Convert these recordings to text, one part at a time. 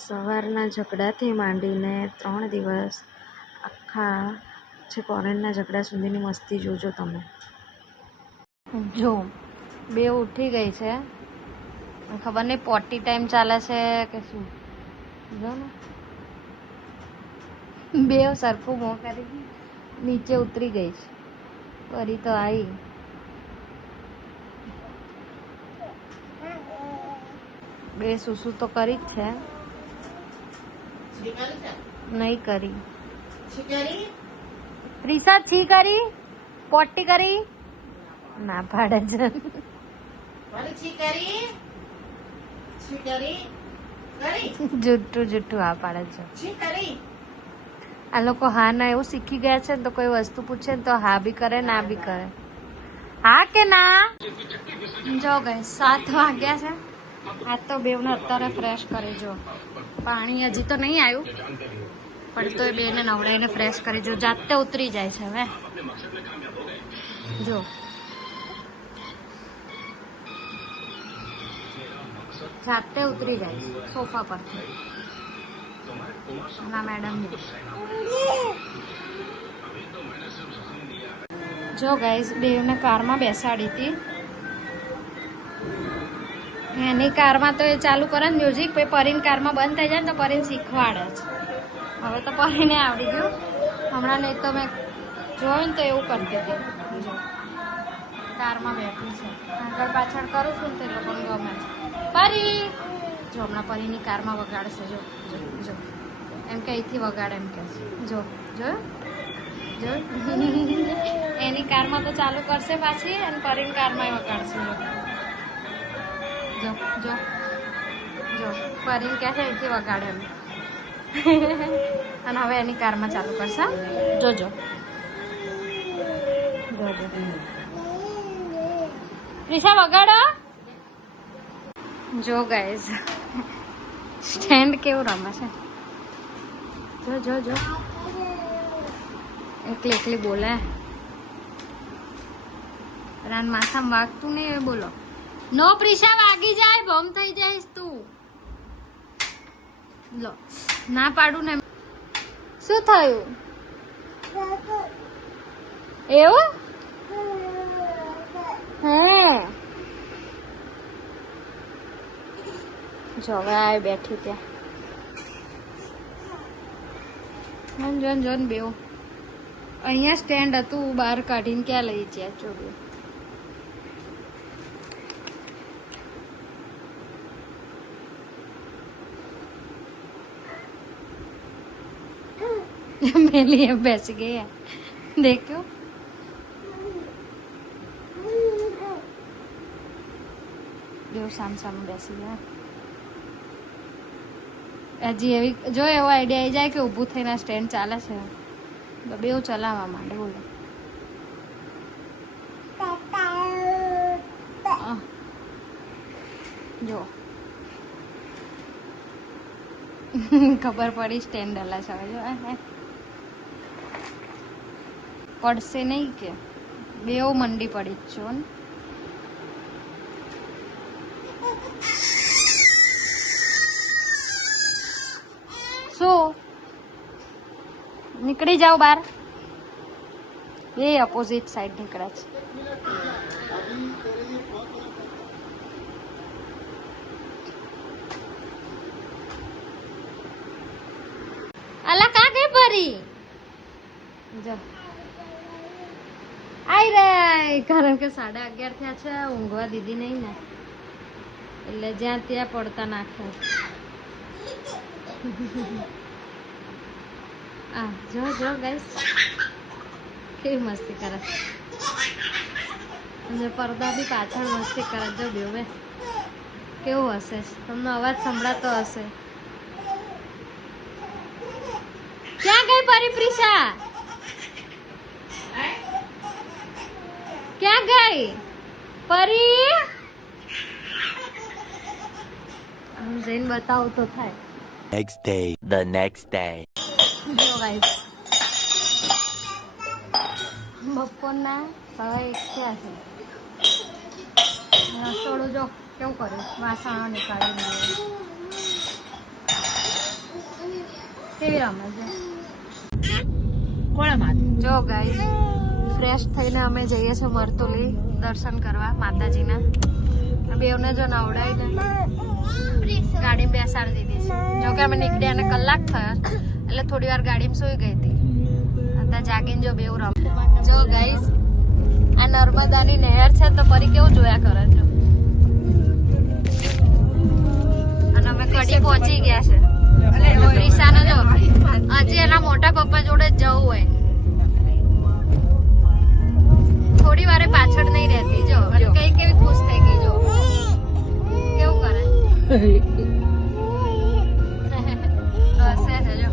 સવારના ઝઘડાથી માંડીને 3 દિવસ આખા છે કોરેનના ઝઘડા સુધીની મસ્તી જોજો તમે. જો બે ઉઠી ગઈ છે, ખબર નહીં પોટી ટાઈમ ચાલે છે કે શું. જો ને બે સરખું મોં કરી નીચે ઉતરી ગઈ છે. પરી તો આવી બે સુસુ તો કરી જ છે. નહીં કરી પ્રિસા છી કરી પોટી કરી ના પાડે છે. જુઠ્ઠું જુઠ્ઠું હા પાડે છે. આ લોકો હા ના એવું શીખી ગયા છે ને તો કોઈ વસ્તુ પૂછે ને તો હા બી કરે ના બી કરે. હા કે ના. જો ગઈ 7 વાગ્યા છે. આ તો બેવને અત્યારે ફ્રેશ કરી. જો પાણી હજી તો નહીં આવ્યું પણ તો બેને નવડાવીને ફ્રેશ કરી. જો જાતે ઉતરી જાય છે હવે. જો જાતે ઉતરી જાય છે સોફા પરથી. ના મેડમ જો ગાઈસ બેવને કારમાં બેસાડી હતી. એની કારમાં તો એ ચાલુ કરે ને મ્યુઝિક, પછી પરીને કારમાં બંધ થઈ જાય ને તો પરીને શીખવાડે છે. હવે તો પરીને આવડી ગયું. હમણાં નહીં તો મેં જોયું ને તો એવું કરતી હતી. જો કારમાં બેઠી છે, આગળ પાછળ કરું છું ને તે લોકોને ગમે છે. પરી જો હમણાં પરીની કારમાં વગાડશે. જો જો જો એમ કે અહીંથી વગાડે એમ કે છે. જો જો જો એની કારમાં તો ચાલુ કરશે પાછી અને પરીની કારમાં વગાડશે. જો જો જો પરીને કહે છે અહીંથી વગાડે એમ. અને હવે એની કારમાં ચાલુ કરશે. જોજો જોજો પ્રિશા વગાડો. જો ગાઈઝ સ્ટેન્ડ કેવું રમે છે. જો જો જો એકલી એકલી બોલે. રાન માથામાં વાગતું નહીં એ બોલો. નો પ્રિશા વાગી જાય ભમ થઈ જઈશ તું. લો ના પાડું ને. શું થયું એવું હે. જો હવે આ બેઠી ત્યાં જોન જોન બેવ. અહીંયા સ્ટેન્ડ હતું બહાર કાઢીને ક્યાં લઈ ગયા ચોરી. मेली बैस गई है देखो. બેવ સામ સામ બેસી ગયા. હજી એવી જો એવો આઈડિયા આવી જાય કે ઊભું થઈને સ્ટેન્ડ ચાલે છે તો બેવ ચલાવવા માંડે. બોલો જો ખબર પડી સ્ટેન્ડ હલા છે. જો પડશે નહીં કે બેવ મંડી પડી જ છો ને. શું નીકળી જાઓ બહાર. એ અપોઝિટ સાઈડ નીકળે છે. અલા કા ગઈ પરી. જો આઈ રે કારણ કે 11:30 થયા છે. ઊંઘવા દીધી નહીં ને એટલે જ્યાં ત્યાં પડતા નાખે. આ જો જો ગાઈસ કેવી મસ્તી કરે. અને પડદા બી પાછળ મસ્તી કરે. જો બેવે કેવું હશે. તમને અવાજ સંભળાતો હશે. ક્યાં ગઈ પરી પ્રિશા. ક્યાં ગઈ પરી. આમ જઈને બતાવું તો થાય. The next day. જો ગાઈસ બપોરના 1:30 થયા છે. રસોડું જો કેવું કર્યું. વાસણો નીકાળી કેવી રમે છે કોણ માત જો ગાઈસ ફ્રેશ થઈને અમે જઈએ છીએ મરતોલી દર્શન કરવા માતાજીના બેવને જો નવડાવીને ગાડી બેસાડી દીધી છે જો કે અમે નીકળ્યા અને કલાક થયો એટલે થોડી વાર ગાડીમાં સુઈ ગઈ હતી અત્યારે જાગીને જો બેવ રમે જો ગાઈસ આ નર્મદાની નહેર છે તો ફરી કેવું જોયા કરે છે અને અમે કડી પહોંચી ગયા છે રીસાને જો હજી એના મોટા પપ્પા જોડે જ જવું હોય થોડી વારે પાછળ નહીં રહેતી જો કઈ કેવી ખુશ થઈ ગઈ જો કેવું કરે હસે છે જો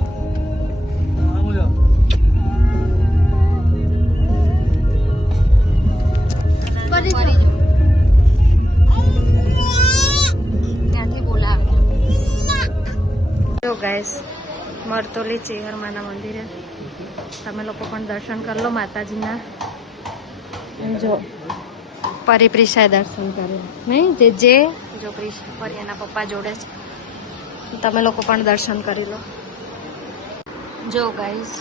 ત્યાંથી બોલાવે જો ગાઈસ મરતોલી ચેહરમાના મંદિરે તમે લોકો પણ દર્શન કરી લો માતાજીના જો પરિપ્રિશાએ દર્શન કર્યા નહીં જે જો પરી એના પપ્પા જોડે છે તમે લોકો પણ દર્શન કરી લો જો ગાઈસ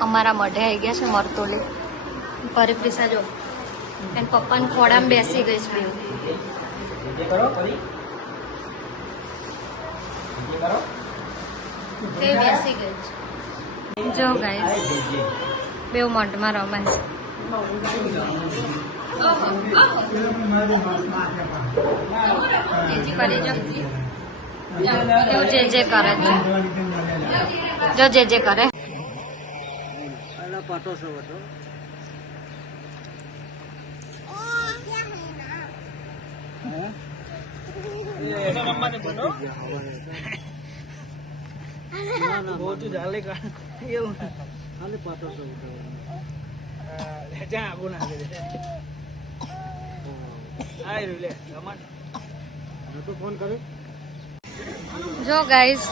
અમારા મઢે આવી ગયા છે મરતોલી પરિપ્રિશા જો એને પપ્પાને ખોડામાં બેસી ગઈ છે તે બેસી ગઈ છે જો ગાઈસ બેવ મઢમાં રમાય છે જે કરે જો જે કરે જો ગાઈસ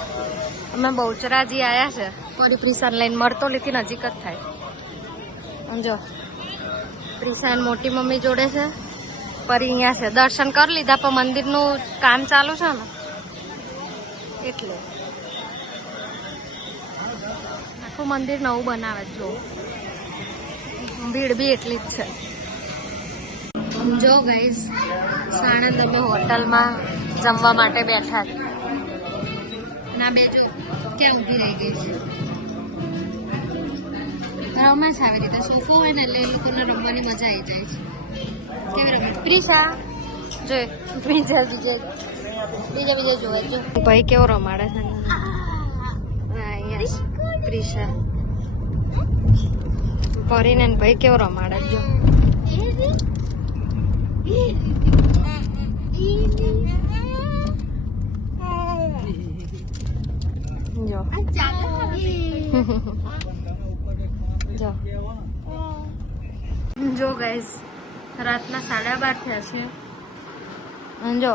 અમે બહુચરાજી આયા છે પરિપ્રિશાને લઈને મરતોલીથી નજીક જ થાય અને જો પ્રિશાન મોટી મમ્મી જોડે છે પરી અહીંયા છે દર્શન કરી લીધા પણ મંદિરનું કામ ચાલુ છે ને એટલે આખું મંદિર નવું બનાવે જો ભીડ બી એટલી જ છે જો ગાઈસ સાણંદ અમે હોટલમાં જમવા માટે બેઠા ના બેજો ક્યાં ઊભી રહી ગઈ છે રમે છે આવી રીતે સોફો હોય ને એટલે એ લોકોને રમવાની મજા આવી જાય છે કેવી રમે પ્રિશા જોઈ બીજા જોવે જો ભાઈ કેવો રમાડે છે અહીંયા પ્રિશા પરીને ભાઈ કેવો રમાડે જો જો ગાઈસ રાતના 12:30 થયા છે અને જો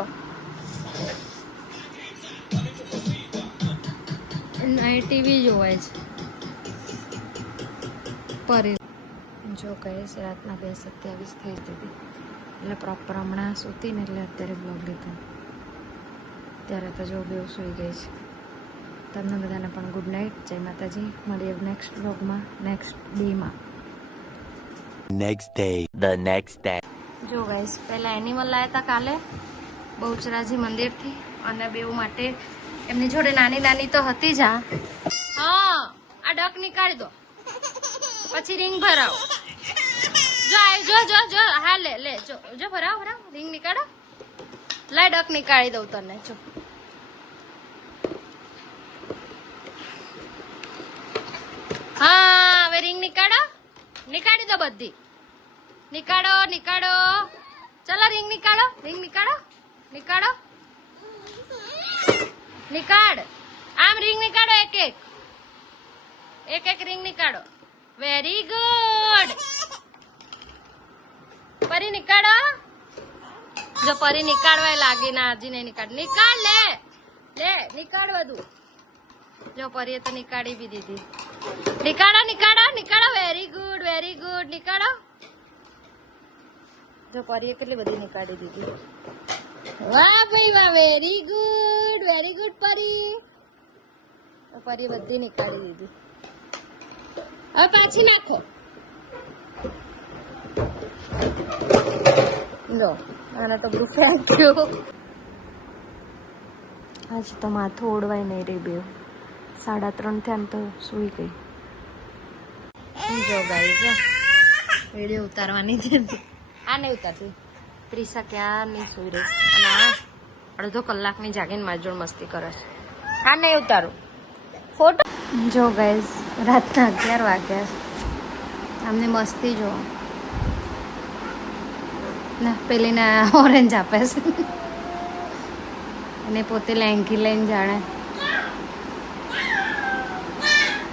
ટીવી જોવાય છે પરી જો ગાઈસ રાતના 2:27 થઈ હતી એટલે પ્રોપર હમણાં સૂતી ને એટલે અત્યારે બ્લોગ લીધો ત્યારે તો જો બેવ સૂઈ ગઈ છે તમને બધાને પણ ગુડ નાઇટ જય માતાજી મળીએ નેક્સ્ટ બ્લોગમાં નેક્સ્ટ ડેમાં the next day જો ગાઈસ પહેલા એનિમલ લાયા હતા કાલે બહુચરાજી મંદિરથી અને બેવ માટે એમની જોડે નાની નાની તો હતી જ હા આ ડક નીકાળી દો પછી રિંગ ભરાવો જો હા લે જો ભરાવો રિંગ નીકાળો લાય ડક નીકાળી દઉં તને જો હા હવે રિંગ નીકાળી દો બધી નીકાળો ચલો રિંગ નીકાળો નીકાળ આમ રિંગ નીકાળો એક રિંગ નીકાળો વેરી ગુડ પરી નીકાળો જો પરી નીકાળવા લાગી ના હજી નહીં નીકાળ લે નીકાળ બધું જો પરીએ તો નીકાળી બી દીધી નીકાળો વેરી ગુડ નીકાળો જો પરીએ કેટલી બધી નીકાળી દીધી વાહ ભાઈ વાહ વેરી ગુડ પરી તો પરી બધી નીકાળી દીધી. હવે પાછી નાખો. લો આને તો બધું ફેંક્યું. આજે તો માથું ઓળવાય નહીં રે બે. 3:30 થયા ને તો સૂઈ ગઈ. જો ગાઈસ વિડીયો ઉતારવાની છે. આ નહીં ઉતારતી. ત્રીસા ક્યાં નહીં સૂઈ રહી અને આ અડધો કલાકની જાગીને મારી જોડે મસ્તી કરે છે. આ નહીં ઉતારું ફોટો. જો ગાઈસ રાતના 11 વાગ્યા અમને મસ્તી જો ના પેલીને ઓરેન્જ આપે છે અને પોતે લેંઘી લઈને જાણે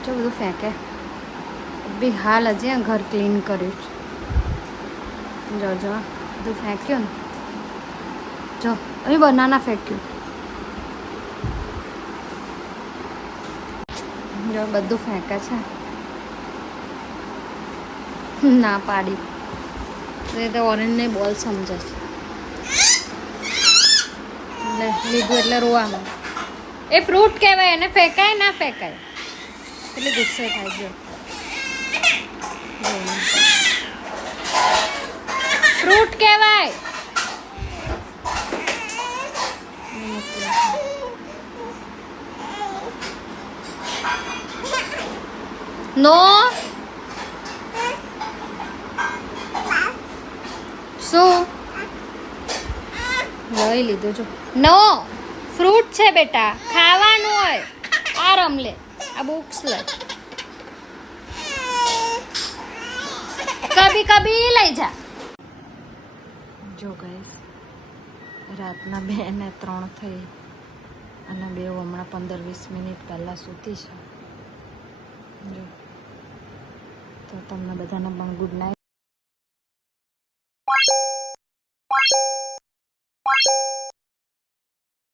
જો બધું ફેંકે બી. હાલ હજી ઘર ક્લીન કર્યું છે. જો જો બધું ફેંક્યું ને. જો અહીં બનાના ફેંક્યું. જો બધું ફેંકે છે. ના પાડી તો ઓરેન્જને બોલ સમજે છે. એટલે લીધું એટલે રોવાનું. એ ફ્રૂટ કહેવાય એને ફેંકાય ના ફેંકાય એટલે ગુસ્સે થાય. જો ફ્રૂટ કહેવાય. નો શું લઈ લીધું જો. નો ફ્રૂટ છે બેટા ખાવાનું હોય. આ રમ લે આ બુક્સ લે. કભી કભી લઈ જા. જો ગાઈસ રાતના 2 ને 3 થઈ અને બે હમણાં 15-20 મિનિટ પહેલાં સૂતી છે. જો તો તમને બધાને પણ ગુડ નાઇટ.